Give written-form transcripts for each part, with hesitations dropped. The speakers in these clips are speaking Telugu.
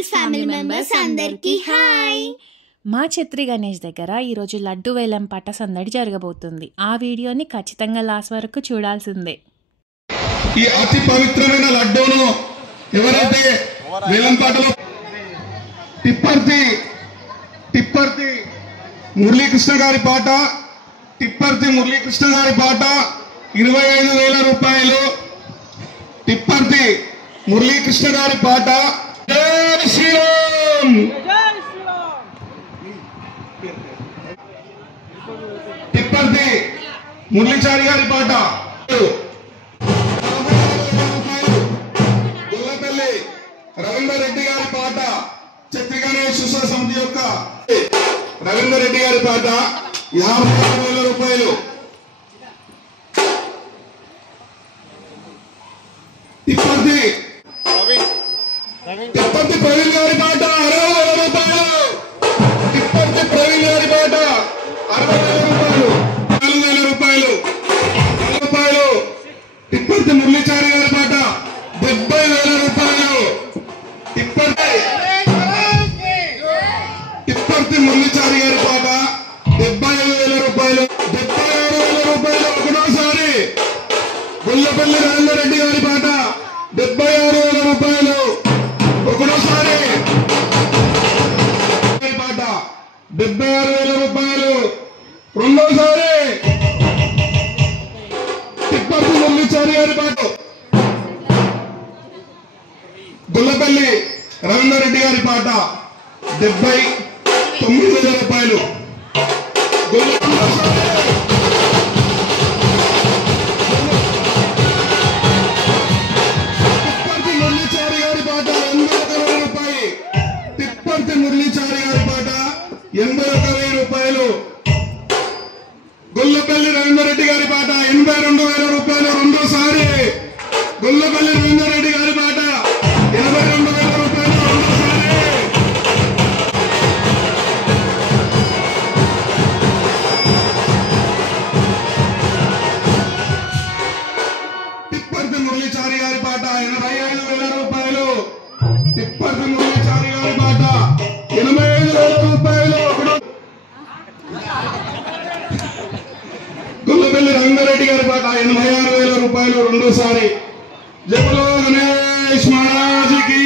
రీల్స్ ఫ్యామిలీ మెంబర్స్ అందరికీ హాయ్. మా ఛత్రి గణేష్ దగ్గర ఈరోజు లడ్డు వేలం పాట సందడి జరగబోతుంది. ఆ వీడియోని ఖచ్చితంగా లాస్ట్ వరకు చూడాల్సిందే. ఈ అతి పవిత్రమైన లడ్డూను ఎవరైతే వేలం పాటలో టిప్పర్తి మురళీకృష్ణ గారి పాట, టిప్పర్తి మురళీకృష్ణ గారి పాట 25,000 రూపాయలు. టిప్పర్తి మురళీకృష్ణ గారి పాట జై శ్రీరామ్. టిప్పర్తి మురళీచారి గారి పాట గొల్లపల్లి రవీందర్ రెడ్డి గారి పాట, ఛత్రి గణేష్ ఉత్సవ సమితి యొక్క రవీందర్ రెడ్డి గారి పాట 50,000 రూపాయలు. టిప్పర్తి ప్రవీణ్ గారి పాట 60,000 రూపాయలు. టిప్పర్తి ప్రవీణ్ గారి పాట 60,000 రూపాయలు. 4,000 రూపాయలు. టిప్పర్తి మురళీచారి గారి పాట 70,000 రూపాయలు. టిప్పర్తి మురళీచారి గారి పాట 75,000 రూపాయలు. 76,000 రూపాయలు ఒకటోసారి. గొల్లపల్లి రవీందర్ రెడ్డి గారి పాట 76,000 రూపాయలు ఒకటోసారి. పాట 76,000 రూపాయలు రెండోసారి. టిప్పర్తి మురళీచారి గారి పాట గొల్లపల్లి రవీందర్ రెడ్డి గారి పాట 79,000 రూపాయలు. టిప్పర్తి మురళీచారి గారి పాట 81,000 రూపాయలు. టిప్పర్తి మురళీచారి గారి పాట 81,000 రూపాయలు. గొల్లపల్లి రవీందర్ రెడ్డి గారి పాట 82,000 రూపాయలు రెండోసారి. గొల్లపల్లి రవీందర్ రెడ్డి గారి పాట 82,000 రూపాయలు రెండోసారి. టిప్పర్తి మురళీచారి గారి పాట 85,000 రూపాయలు. టిప్పర్తి మురళీచారి గారి పాట 85,000 రూపాయలు. గొల్లపల్లి రవీందర్ గారి పాట 86,000 రూపాయలు రెండోసారి. జయలో గణేష్ మహారాజుకి.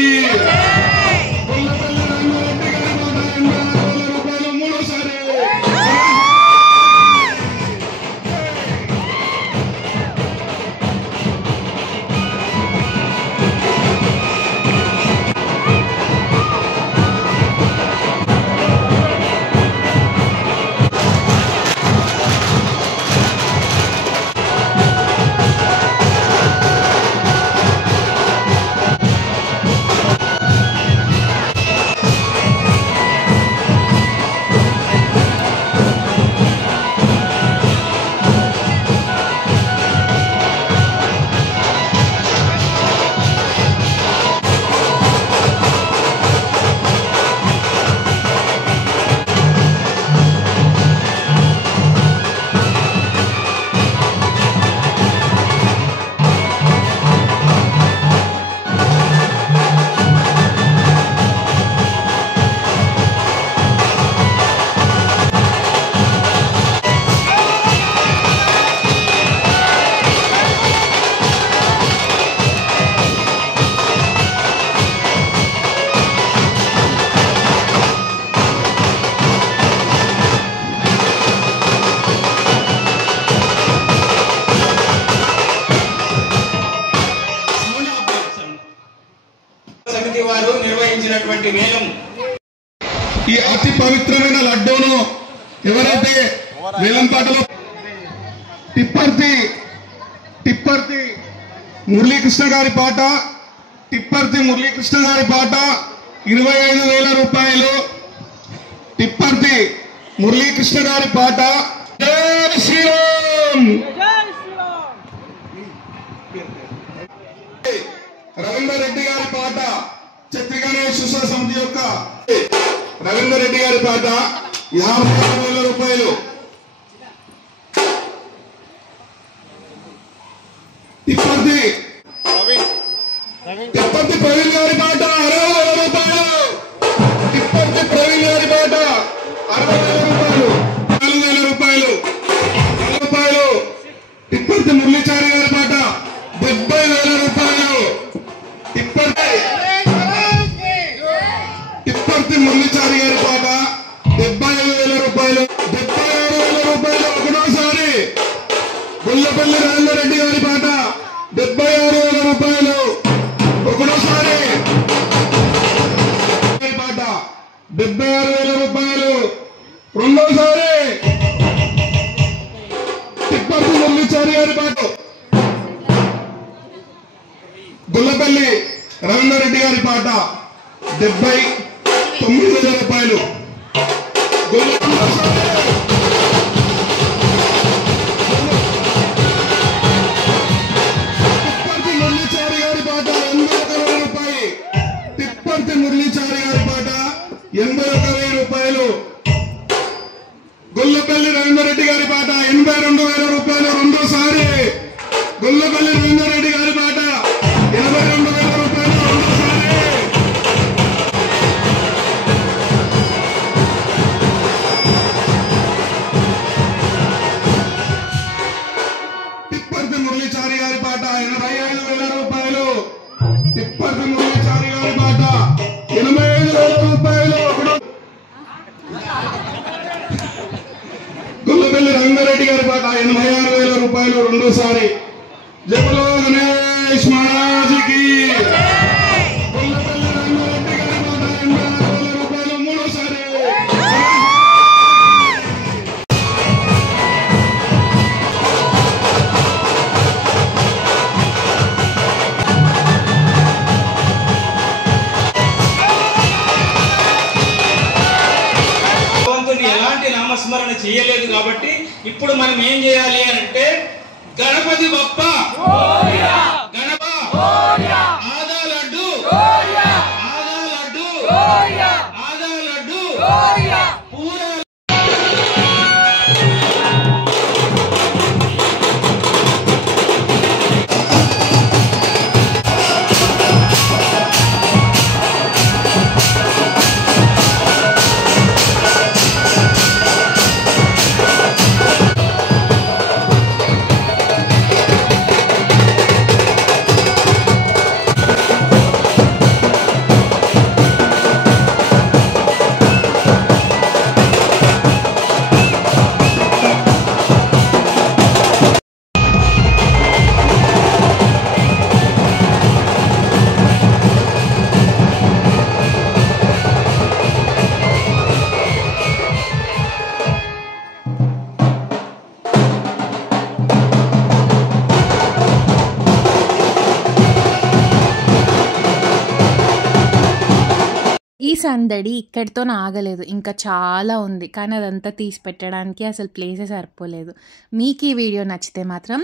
గొల్లపల్లి రవీందర్ రెడ్డి గారి పాట 86,000 రూపాయలు మూడోసారి. సమితి వారు నిర్వహించినటువంటి వేలం. ఈ అతి పవిత్రమైన లడ్డూను ఎవరైతే వేలం పాటలో టిప్పర్తి మురళీకృష్ణ గారి పాట, టిప్పర్తి మురళీకృష్ణ గారి పాట 25,000 రూపాయలు. టిప్పర్తి మురళీకృష్ణ గారి పాట జై శ్రీరామ్. రవీందర్ రెడ్డి గారి పాట, ఛత్రి గణేష్ ఉత్సవ సమితి యొక్క రవీందర్ రెడ్డి గారి పాట 50,000 రూపాయలు. టిప్పర్తి ప్రవీణ్ గారి పాట 60,000 రూపాయలు. గుల్లపల్లి రాజారెడ్డి గారి పాట 76,000 రూపాయలు. ఒకటోసారి పాట 76,000 రూపాయలు. రెండోసారి తిప్పర్తి మురళీచారి గారి పాట గుల్లపల్లి రవీంద్రరెడ్డి గారి పాట 79,000 రూపాయలు. తిప్పర్తి మురళీచారి గారి పాట 81,000 రూపాయలు. తిప్పర్తి మురళీచారి గారి పాట 81,000 రూపాయలు. గుల్లపల్లి రవీంద్రరెడ్డి గారి పాట 82,000 రూపాయలు. రెండోసారి గుల్లపల్లి రవీంద్రరెడ్డి గారి పాట 82,000 రూపాయలు. రెండోసారి తిప్పర్తి మురళీచారి గారి పాట 85,000 రూపాయలు. తిప్పర్తి మురళీచారి గారి పాట 85,000 రూపాయలు. గుల్లపల్లి రవీంద్రరెడ్డి గారి పాట 86,000 రూపాయలు. రెండోసారి జపలో గణేష్ మహారాజుకి. గుల్లపల్లి రవీంద్రరెడ్డి గారి పాట 86,000 రూపాయలు. మూడోసారి ఎలాంటి నామస్మరణ చేయలేదు కాబట్టి ఇప్పుడు మనం ఏం చేయాలి అంటే గణపతి బప్ప గణప ఆదా లడ్డు ఆదా లడ్డు ఆదా లడ్డు పూరా ఈ సందడి ఇక్కడితో ఆగలేదు, ఇంకా చాలా ఉంది. కానీ అదంతా తీసి పెట్టడానికి అసలు ప్లేసే సరిపోలేదు. మీకు ఈ వీడియో నచ్చితే మాత్రం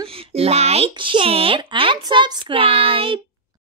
Like, share and subscribe.